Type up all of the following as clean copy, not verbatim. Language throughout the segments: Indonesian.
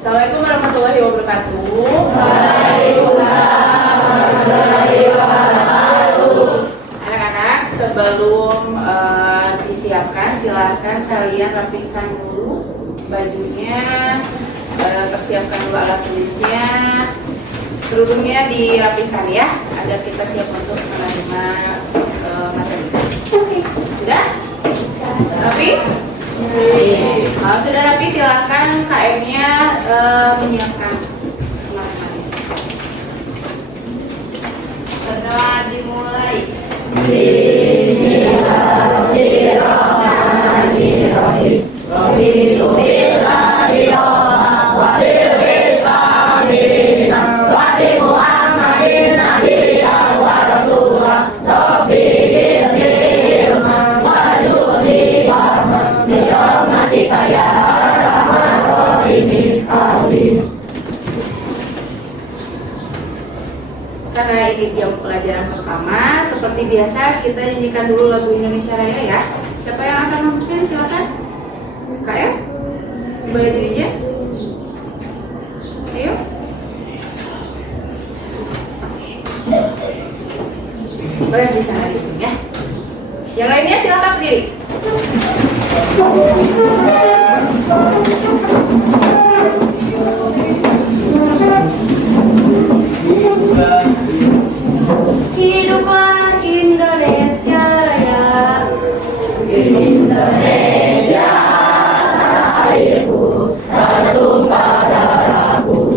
Assalamualaikum warahmatullahi wabarakatuh. Waalaikumsalam warahmatullahi wabarakatuh. Anak-anak, sebelum disiapkan, silakan kalian rapihkan dulu bajunya, persiapkan dulu alat tulisnya, kerudungnya dirapihkan ya, agar kita siap untuk menerima materi. Sudah? Rapi? Kalau sudah rapi, silakan KM-nya menyiapkan materi. Berdoa dimulai. Bismillahirrahmanirrahim. Raditu billahi rabban wa bil Islam dinan wa bi Muhammadin nabiyyan wa rasulan. Rabbi zidni ilman warzuqni fahman bi rahmatika ya arhamar rahimin. Amin. Karena ini jam pelajaran pertama, seperti biasa kita nyanyikan dulu lagu Indonesia Raya ya. Siapa yang akan memimpin? Silakan. KM sebagai dirinya. Ayo. Boleh di sana gitu ya. Yang lainnya silakan berdiri. Hiduplah Indonesia Raya. Indonesia tanah airku, tertumpah darahku.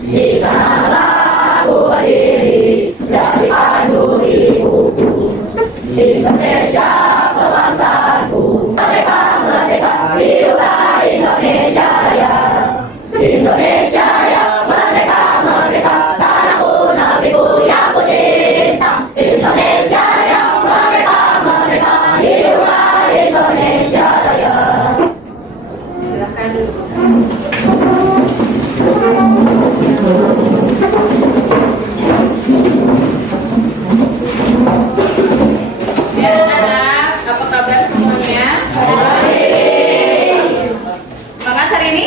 Di sanalah aku berdiri, jadi aduh ibuku. Indonesia kebangsaanku, merdeka, merdeka, hiduplah Indonesia Raya. Indonesia Raya, merdeka, merdeka, tanahku, negeriku yang ku cinta. Indonesia Raya, merdeka, merdeka, hiduplah Indonesia Raya. Silakan dulu. Biar anak, apa kabar semuanya? Semangat hari ini?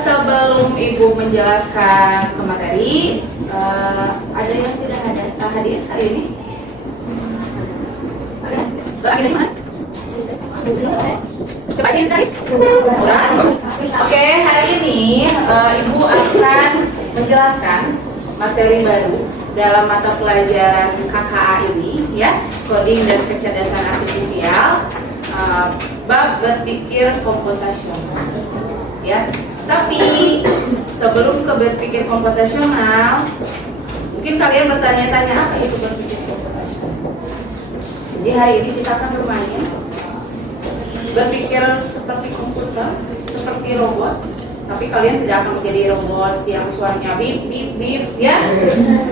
Sebelum Ibu menjelaskan ke materi, ada yang tidak hadir hari ini? Ada? Lagi dari mana? Coba aja tadi. Oke, hari ini Ibu akan menjelaskan materi baru dalam mata pelajaran KKA ini ya, coding dan kecerdasan artifisial, bab berpikir komputasional ya. Tapi sebelum ke berpikir komputasional, mungkin kalian bertanya-tanya apa itu berpikir komputasional. Jadi hari ini kita akan bermain berpikir seperti komputer, seperti robot. Tapi kalian tidak akan menjadi robot yang suaranya bip bip bip ya.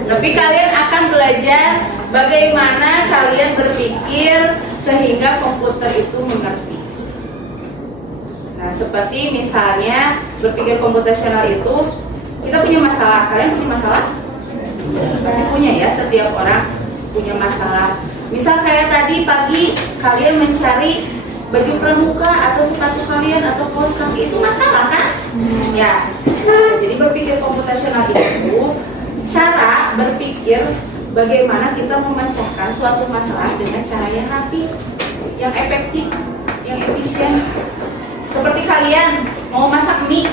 Tapi kalian akan belajar bagaimana kalian berpikir sehingga komputer itu mengerti. Nah, seperti misalnya berpikir komputasional itu, kita punya masalah. Kalian punya masalah? Pasti punya ya, setiap orang punya masalah. Misal kayak tadi pagi kalian mencari baju pramuka atau sepatu kalian atau kaos kaki, itu masalah kan? Ya. Jadi berpikir komputasional itu cara berpikir bagaimana kita memecahkan suatu masalah dengan cara yang rapi, yang efektif, yang efisien. Seperti kalian mau masak mie,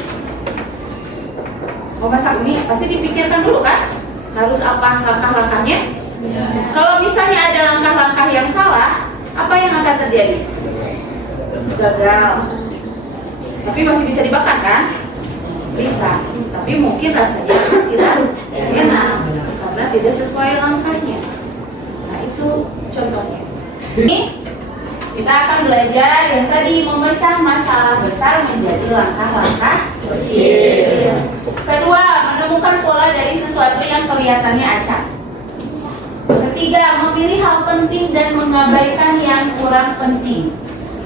pasti dipikirkan dulu kan? Harus apa langkah-langkahnya? Kalau misalnya ada langkah-langkah yang salah, apa yang akan terjadi? Gagal. Tapi masih bisa dibakar kan? Bisa. Tapi mungkin rasanya tidak enak karena tidak sesuai langkahnya. Nah, itu contohnya. Ini kita akan belajar yang tadi, memecah masalah besar menjadi langkah-langkah kecil. Kedua, menemukan pola dari sesuatu yang kelihatannya acak. Ketiga, memilih hal penting dan mengabaikan yang kurang penting.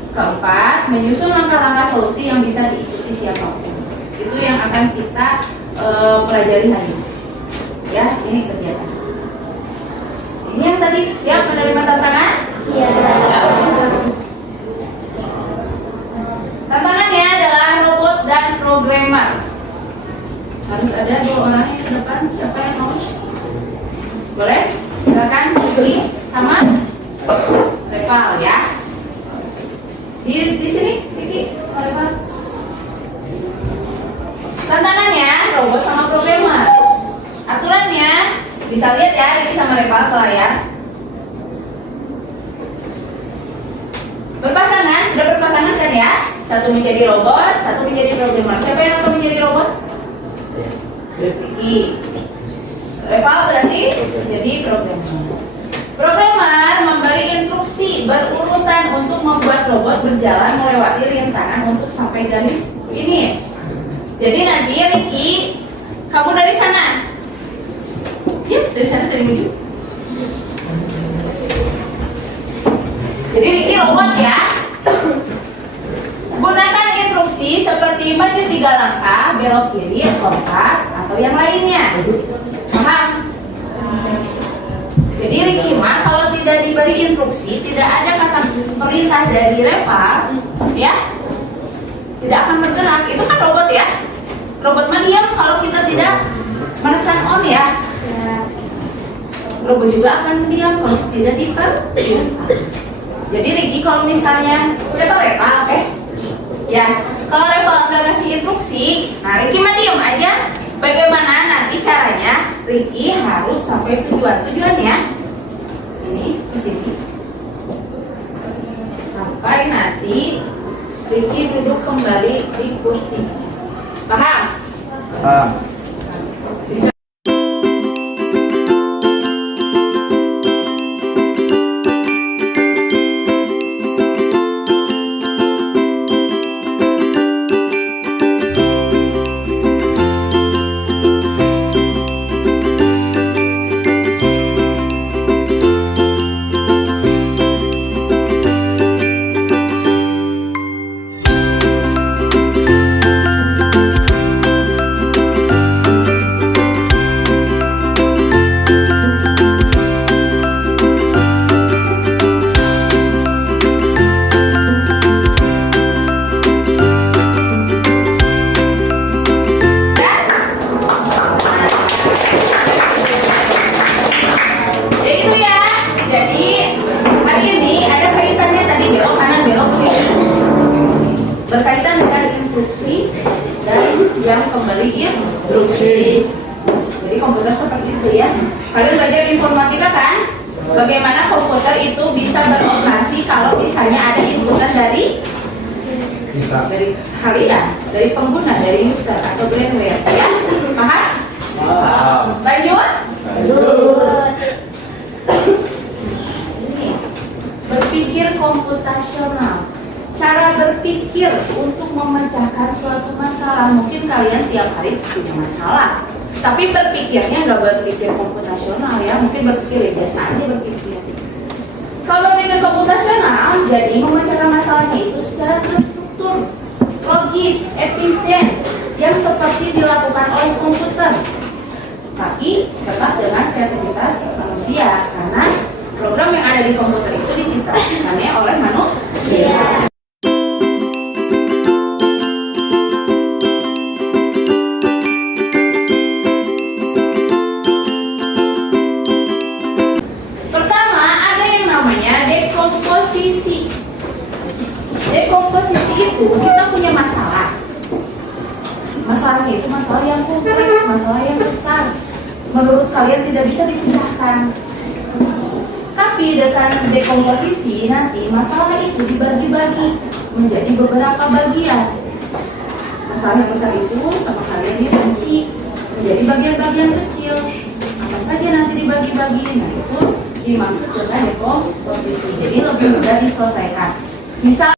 Keempat, menyusun langkah-langkah solusi yang bisa diikuti siapapun. Itu yang akan kita pelajari hari ini. Ya, ini kegiatan. Ini yang tadi, siap menerima tantangan? Siap. Tantangannya adalah dengan programmer. Harus ada 2 orang yang ke depan. Siapa yang mau? Boleh? Silakan Juli sama Reval ya. Di sini Kiki, Reval. Tantangannya robot sama programmer. Aturannya bisa lihat ya Kiki sama Reval ke layar. Berpasangan, sudah berpasangan kan ya? Satu menjadi robot, satu menjadi programmer. Siapa yang akan menjadi robot? Kiki. Reval berarti jadi programmer. Programmer memberi instruksi berurutan untuk membuat robot berjalan melewati rintangan untuk sampai garis finish. Jadi nanti Ricky, kamu dari sana. Yuk, dari sana dari ujung. Jadi Ricky robot ya. Gunakan instruksi seperti maju 3 langkah, belok kiri, lompat, atau yang lainnya. Paham? Jadi Ricky mah kalau tidak diberi instruksi, tidak ada kata perintah dari Reval, ya, tidak akan bergerak. Itu kan robot ya. Robot mah diam kalau kita tidak menekan on ya. Robot juga akan diam kalau tidak diperintah. Jadi Ricky kalau misalnya Reval, oke? Ya, kalau Reval nggak ngasih instruksi, nah Ricky mah diam aja. Bagaimana nanti caranya? Ricky harus sampai tujuannya. Ini ke sini. Sampai nanti Ricky duduk kembali di kursi. Paham? Paham. Berkaitan dengan instruksi dan yang kembali instruksi. Jadi komputer seperti itu ya. Kalian belajar informatika kan? Bagaimana komputer itu bisa beroperasi kalau misalnya ada inputan dari kalian, dari pengguna, dari user atau brainware ya? Paham? Paham. Lanjut? Lanjut. Ini berpikir komputasional. Cara berpikir untuk memecahkan suatu masalah. Mungkin kalian tiap hari punya masalah, tapi berpikirnya nggak berpikir komputasional ya. Mungkin berpikir ya, biasa aja berpikir. Kalau berpikir komputasional, jadi memecahkan masalahnya itu secara terstruktur, logis, efisien, yang seperti dilakukan oleh komputer. Tapi tetap dengan kreativitas manusia, karena program yang ada di komputer itu diciptakannya oleh manusia. Dekomposisi itu kita punya masalah. Masalahnya itu masalah yang kompleks, masalah yang besar. Menurut kalian tidak bisa dipecahkan. Tapi dengan dekomposisi nanti masalah itu dibagi-bagi menjadi beberapa bagian. Masalah yang besar itu sama kalian dirinci menjadi bagian-bagian kecil. Apa saja nanti dibagi-bagi, nah itu dimaksud dengan dekomposisi. Jadi lebih mudah diselesaikan. Misal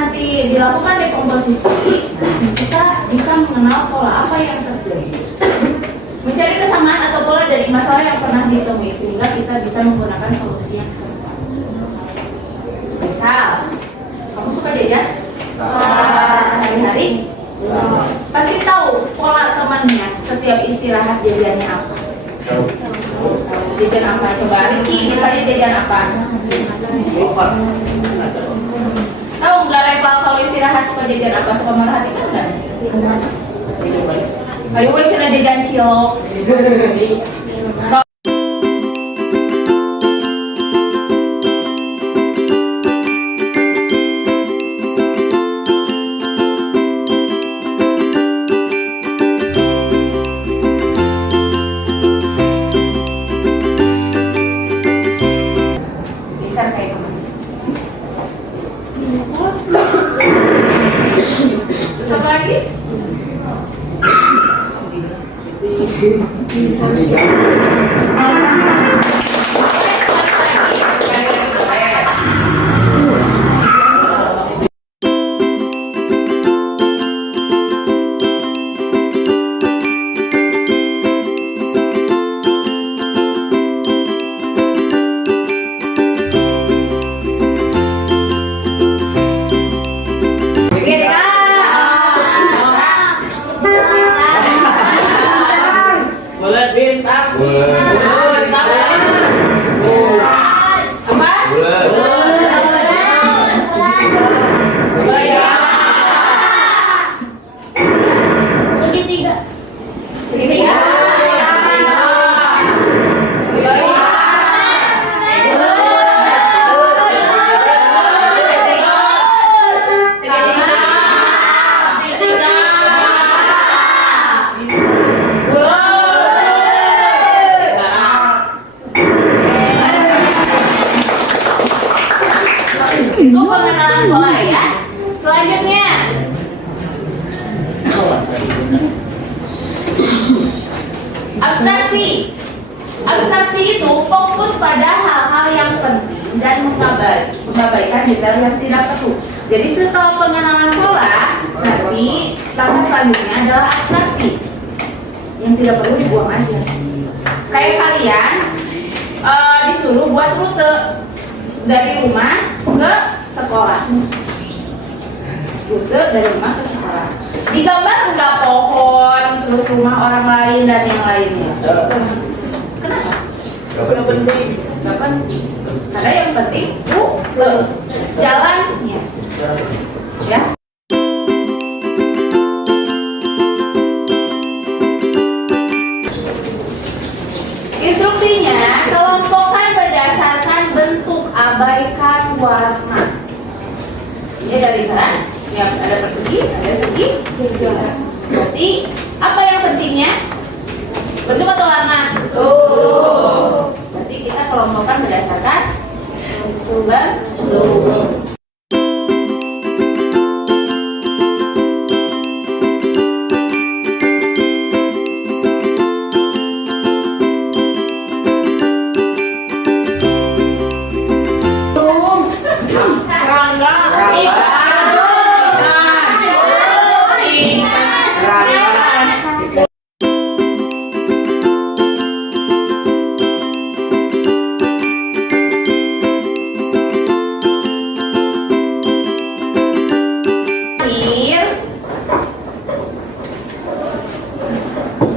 nanti dilakukan dekomposisi, kita bisa mengenal pola apa yang terjadi. Mencari kesamaan atau pola dari masalah yang pernah ditemui sehingga kita bisa menggunakan solusi yang serupa. Misal, kamu suka jajan? Hari-hari? Pasti tahu pola temannya setiap istirahat jajannya apa. Jajan apa? Coba Riki, misalnya jajan apa? Tahu nggak Reval kalau istirahat suka jajan apa? Suka merhatikan nggak? Ayo we cina jajan cilok. Bisa kayak kemana? Terus apa lagi? Bulat bintang. Apa? Sini ya. Itu pengenalan pola ya. Selanjutnya, abstraksi. Abstraksi itu fokus pada hal-hal yang penting dan mengabaikan detail yang tidak perlu. Jadi setelah pengenalan pola, nanti tahap selanjutnya adalah abstraksi. Yang tidak perlu dibuang aja. Kayak kalian disuruh buat rute dari rumah ke sekolah. Rute dari rumah ke sekolah. Digambar nggak pohon, terus rumah orang lain dan yang lainnya? Kenapa? Gak penting. Gak penting. Karena yang penting rute, jalannya. Ya. Instruksinya, kelompokkan berdasarkan bentuk, abaikan warna. Ini ada lingkaran, yang ada persegi, ada segi. Berarti apa yang pentingnya? Bentuk atau warna? Bentuk. Berarti kita kelompokkan berdasarkan bentuk.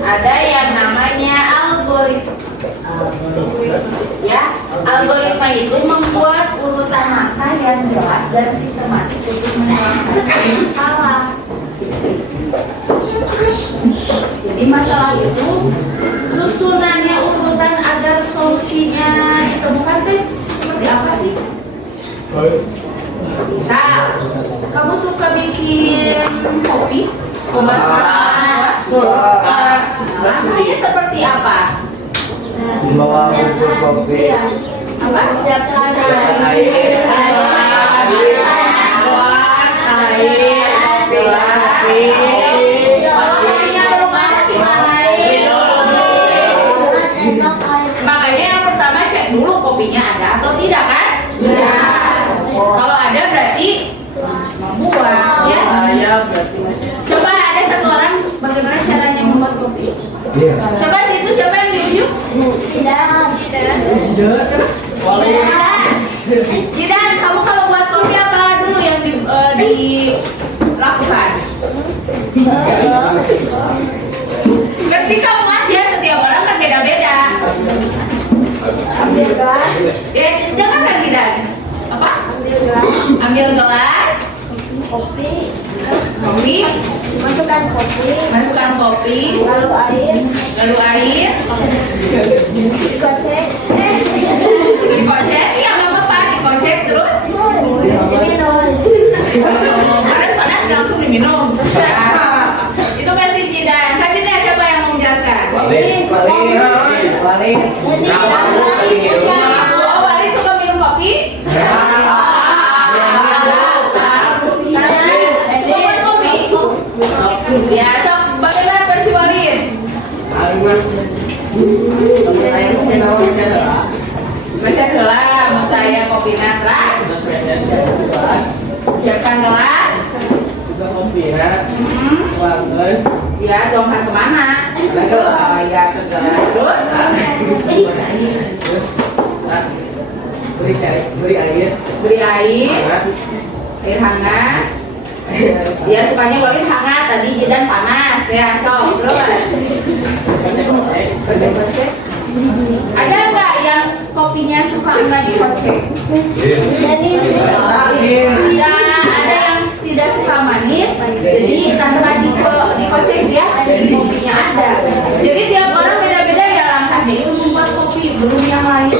Ada yang namanya algoritma. Ya, algoritma itu membuat urutan angka yang jelas dan sistematis untuk menyelesaikan masalah. Jadi masalah itu susunannya urutan agar solusinya ditemukan tuh seperti apa sih? Misal, kamu suka bikin kopi, langkahnya seperti apa? Membawa unsur kopi. Apa? Makanya yang pertama cek dulu kopinya ada atau tidak kan? Kalau ada berarti mampu Iya. Coba situ siapa yang di ujung? Tidak. Jidan, kamu kalau buat kopi apa dulu yang dilakukan? Versi kamu aja, setiap orang kan beda-beda. Ambil gelas. Ya, jangan kan Jidan? Apa? Ambil gelas. Ambil gelas, Kopi. kopi, Masukkan kopi. masukkan kopi, Lalu air. lalu air, Dikocek. dikocek, iya nggak apa-apa, dikocek terus. Diminum. Panas-panas langsung diminum. Itu versi Jidan. Selanjutnya siapa yang mau menjelaskan? Balik. Oh, Walid suka minum kopi? Buat kopi? Ya, sok bagaimana versi Walid? Masih gelas, mau saya kopi natras. Siapkan gelas. Ya, dongkar kemana? Ya, ke gelas. Terus Beri air. beri air hangat. Ya, sukanya Walid hangat, tadi Jidan panas ya. So, terus. Kocek-kocek. Ada nggak yang kopinya suka nggak dikocek? Ya, ada yang tidak suka manis, jadi tanpa dikocek dia jadi kopinya ada. Jadi tiap orang beda-beda ya langkahnya itu membuat kopi, belum yang lain.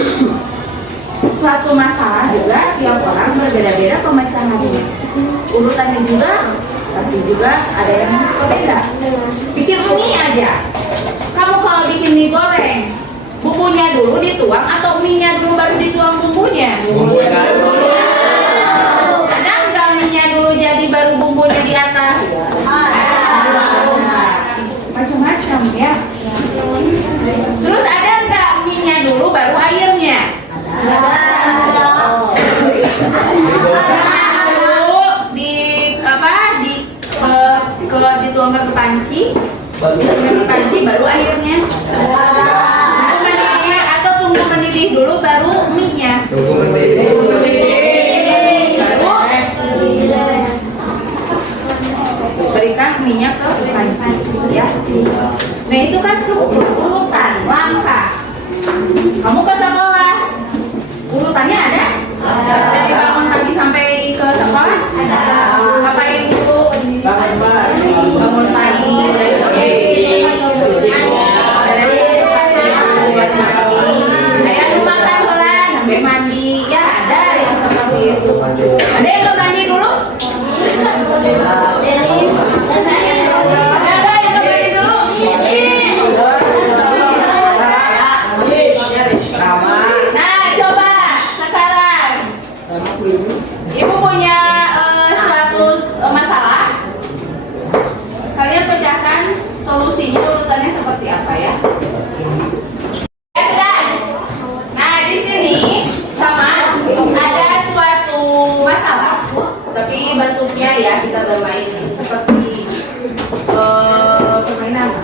Suatu masalah juga tiap orang berbeda-beda pemecahannya. Urutannya juga pasti juga ada yang berbeda. Bikin mie aja. Kamu kalau bikin mie goreng, bumbunya dulu dituang atau mie-nya dulu baru dituang bumbunya? Ada nggak mie-nya dulu jadi baru bumbunya di atas? Macam-macam ya. Terus ada nggak mie-nya dulu baru airnya? Dulu dituangkan ke panci, dituangkan ke panci baru airnya. Mendidih atau tunggu mendidih dulu baru mie-nya. Tunggu mendidih. Baru berikan mie-nya ke panci ya. Nah itu kan struktur urutan langkah. Kamu ke sekolah, urutannya ada? Dari bangun pagi sampai ke sekolah? Ada. Ngapain dulu? Bangun pagi, dari sore. Buat mandi. Kayak rumah tangga, sampai mandi. Ya ada yang seperti itu. Ada yang ke mandi dulu? Ada yang ke mandi dulu? Nah, coba sekarang Ibu punya suatu masalah. Kalian pecahkan solusinya urutannya seperti apa ya? Ya sudah. Nah, di sini sama ada suatu masalah. Tapi bentuknya ya kita bermain seperti permainan.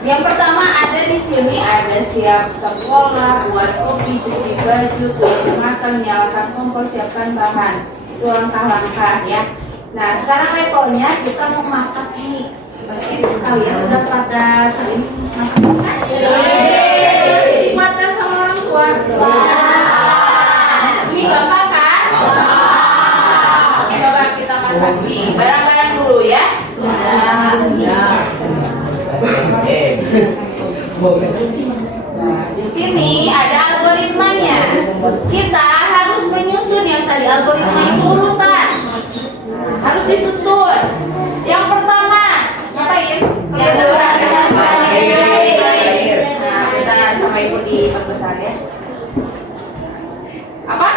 Yang pertama ada di sini ada siap sekolah, buat kopi, cuci baju, tutup makan, nyalakan kompor, siapkan bahan. Itu langkah-langkah ya. Nah sekarang levelnya kita mau masak mie. Pasti kalian udah pada sering masak kan? Dinikmatkan sama orang tua. Masak mie gampang kan? Coba kita masak mie. Barang-barang dulu ya. Nah, di sini ada algoritmanya. Kita harus menyusun yang tadi algoritma itu urutan. Harus disusun. Yang pertama, ngapain? Nah, kita sama ibu di perbesar ya. Apa?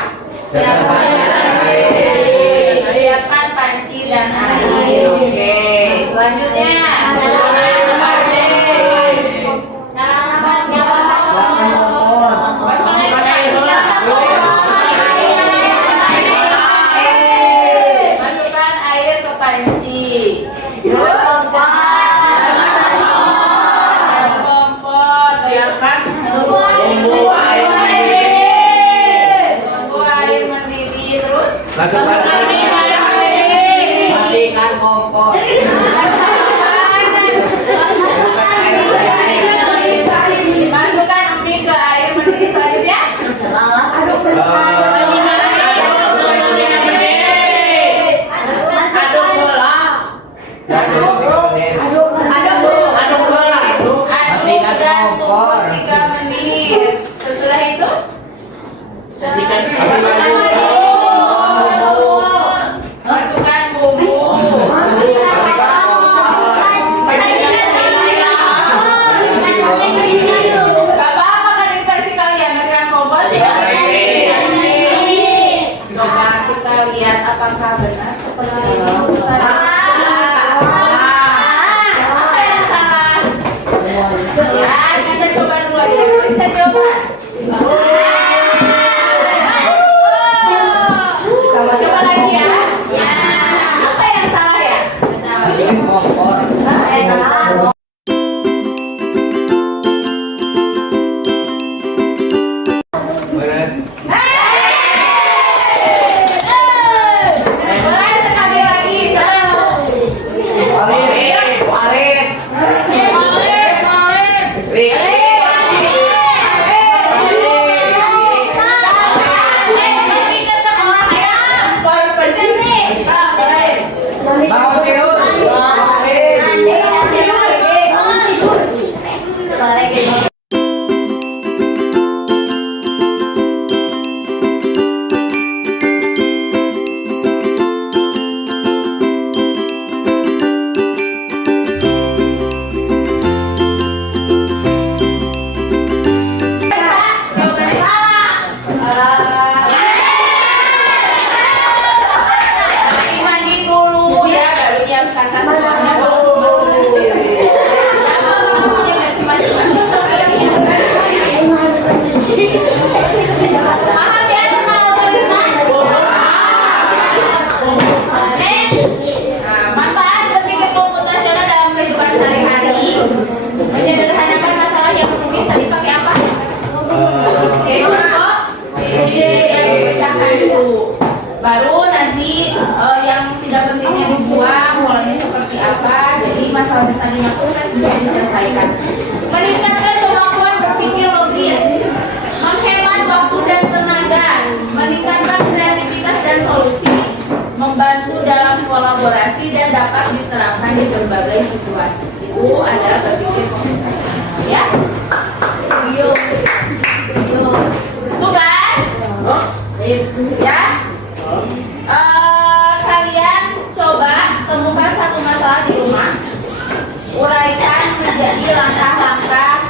Siapkan panci dan air. Oke, selanjutnya. Masukkan air ke panci. Terus Masukkan matikan kompor. Masukkan mie ke air mendidih selanjutnya. Aduk dan tunggu 3 menit. Sesudah itu masukkan bumbu. Bapak, apakah di versi kalian dengan kompor? Coba kita lihat apakah benar seperti ini. Apa yang salah? Ya, kita coba dulu aja. Periksa jawaban. Coba lagi ya. Apa yang salah ya? Kompor. Mulai sekali lagi. Mandi dulu ya, baru nyiapkan tas sekolahnya. Kalau semua sudah dipilih. Apa punya versi masing-masing? Paham ya tentang tulisan? Manfaat berpikir komputasional dalam kehidupan sehari-hari. Menyederhanakan masalah yang rumit. Tadi pakai apa? Oke, contoh yang dipecahkan dulu. Baru nanti yang tidak pentingnya dibuang, mulanya seperti apa. Jadi masalah tadinya pun bisa diselesaikan. Meningkatkan kemampuan berpikir logis, menghemat waktu dan tenaga, meningkatkan kreativitas dan solusi, membantu dalam kolaborasi dan dapat diterapkan di berbagai situasi. Itu adalah berpikir komputasional ya. Yuk. Tugas ya. Kalian coba temukan satu masalah di rumah, uraikan menjadi langkah-langkah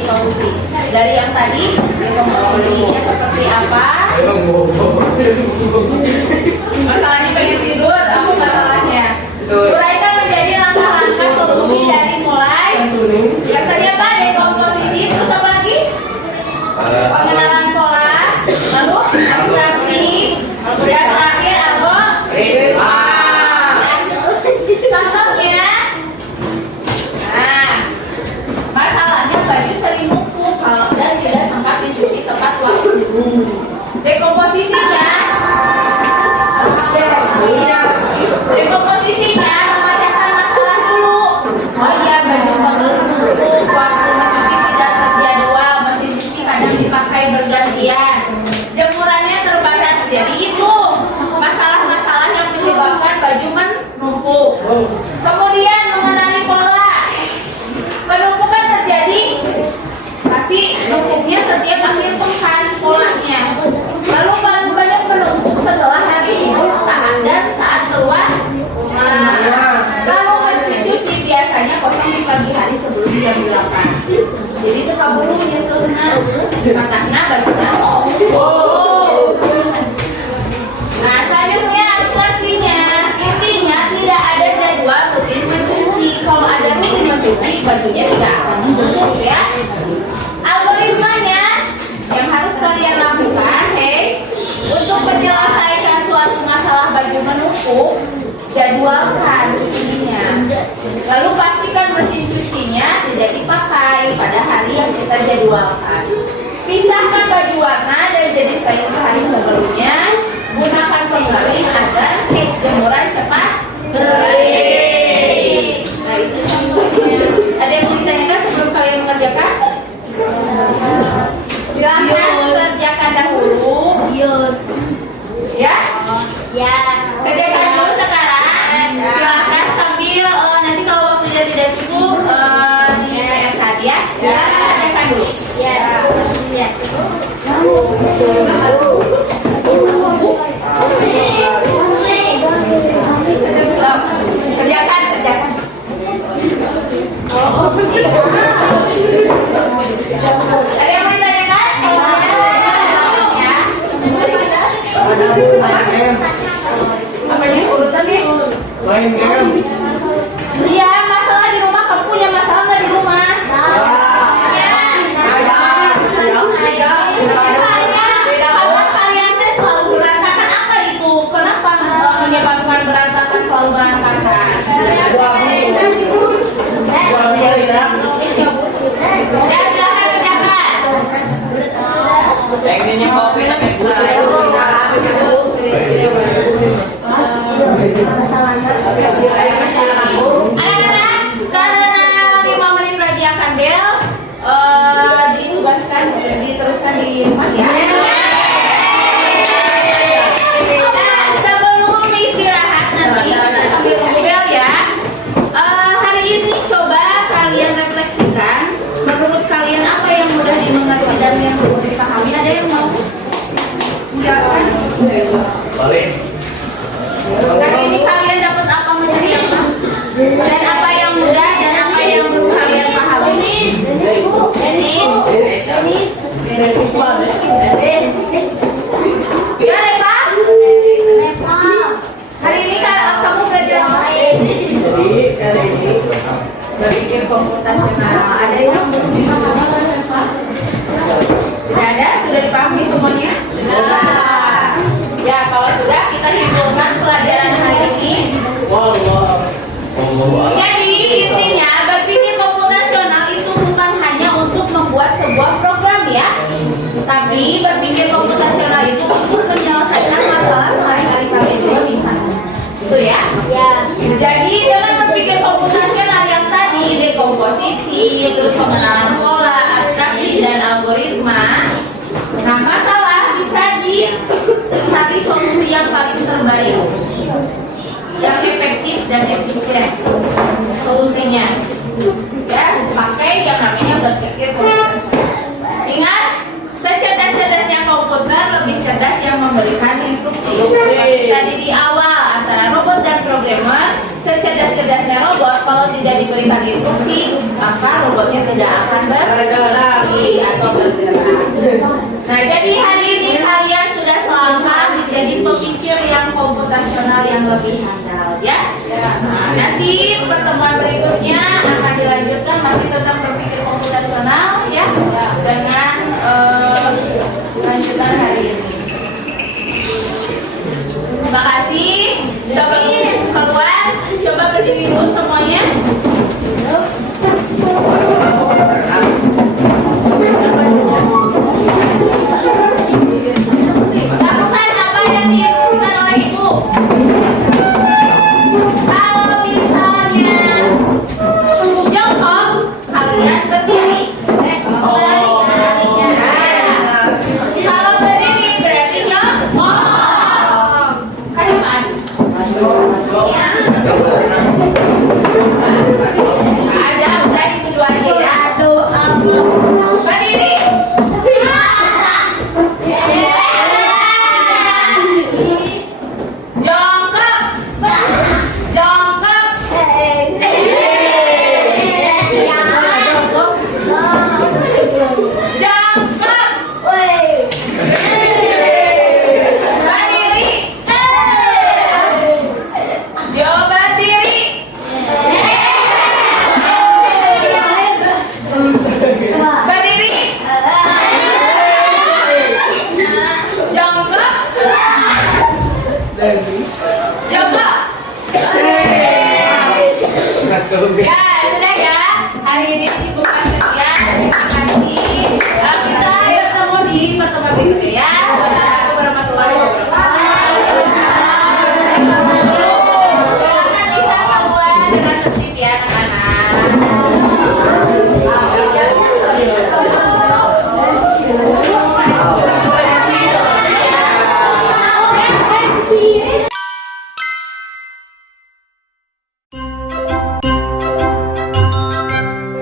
solusi. Dari yang tadi, solusinya seperti apa? Masalahnya pengen tidur, apa masalahnya? Uraikan menjadi langkah-langkah solusi dari mulai yang tadi apa? Dekomposisi, terus apa lagi? Pengenalan pola, lalu abstraksi, kemudian terakhir apa? Contohnya, masalahnya baju sering numpuk dan tidak sempat dicuci tepat waktu. Dekomposisinya, memecahkan masalah dulu. Oh iya, baju bakal numpuk, waktu mencuci tidak terjadwal, mesin cuci kadang dipakai bergantian, jemurannya terbatas. Jadi itu masalah-masalah yang menyebabkan baju menumpuk. Kemudian mengenali pola. Penumpukan terjadi pasti numpuknya setiap akhir pekan polanya. Lalu paling banyak menumpuk setelah hari libur saat keluar rumah. Lalu mesin cuci biasanya kosong di pagi hari sebelum jam 8. Jadi tetap dulu menyusunnya. Matahna bajunya Nah, selanjutnya abstraksinya. Intinya tidak ada jadwal rutin mencuci. Kalau ada rutin mencuci, bajunya tidak akan menumpuk ya. Algoritmanya yang harus kalian lakukan, untuk menyelesaikan suatu masalah baju menumpuk, jadwalkan cucinya. Lalu pastikan mesin cucinya tidak dipakai pada hari yang kita jadwalkan. Pisahkan baju warna dan jenis kain sehari sebelumnya. Gunakan pengalihan dan jemuran cepat kering. Nah itu contohnya. Ada yang mau ditanyakan sebelum kalian mengerjakan? Silahkan kerjakan dahulu. Ya? Ya. Kerjakan dulu sekarang. Silahkan sambil nanti kalau waktunya tidak cukup di PS ya. Silahkan kerjakan dulu. Ya. Ya. Kerjakan. Ada yang mau ditanyakan? Ya. Apanya urutan nih? Main game. Iya, masalah di rumah. Kamu punya masalah nggak di rumah? Biasanya kalau kalian teh selalu berantakan, apa itu? Kenapa menyebabkan berantakan selalu berantakan? Ya silakan kerjakan. Yang ini kopi tapi Anak-anak, karena 5 menit lagi akan bel, diteruskan di rumah ya. Nah, sebelum istirahat nanti kita sambil nunggu bel ya. Hari ini coba kalian refleksikan, menurut kalian apa yang mudah dimengerti dan yang mudah dipahami? Ada yang mau menjelaskan? balik. Hari ini kalian dapat apa menjadi apa? Dan apa yang mudah dan apa yang belum kalian pahami? Ya, Reva? Hari ini kamu belajar apa? Berpikir komputasional. Ada yang belum dipahami? Tidak ada? Sudah dipahami semuanya? Sudah. Ya, kalau sudah kita simpulkan pelajaran hari ini. Jadi intinya berpikir komputasional itu bukan hanya untuk membuat sebuah program ya, tapi berpikir komputasional itu untuk menyelesaikan masalah sehari-hari kalian juga bisa. Itu ya? Ya. Jadi dengan berpikir komputasional yang tadi dekomposisi, terus pengenalan pola, abstraksi dan algoritma, nah masalah bisa dicari solusi yang paling terbaik, yang efektif dan efisien solusinya. Ya, pakai yang namanya berpikir komputasional. Ingat, secerdas-cerdasnya komputer lebih cerdas yang memberikan instruksi. Seperti tadi di awal antara robot dan programmer, secerdas-cerdasnya robot kalau tidak diberikan instruksi, maka robotnya tidak akan berfungsi atau bergerak. Nah, jadi hari ini kalian sudah selamat menjadi pemikir yang komputasional yang lebih handal ya. Nah, nanti pertemuan berikutnya akan dilanjutkan masih tentang berpikir komputasional ya, dengan lanjutan hari ini. Terima kasih. Sebelum keluar, coba berdiri dulu semuanya. Lakukan apa yang diinstruksikan oleh ibu. Kalau misalnya jongkok, kalian berdiri. Kalau berdiri berarti jongkok. Kan apaan? Ada, udah itu dua aja ya. Berdiri. Jongkok. Jongkok. Jongkok. Berdiri. Coba berdiri. Berdiri. Jongkok. Jongkok. Ya, sudah ya. Hari ini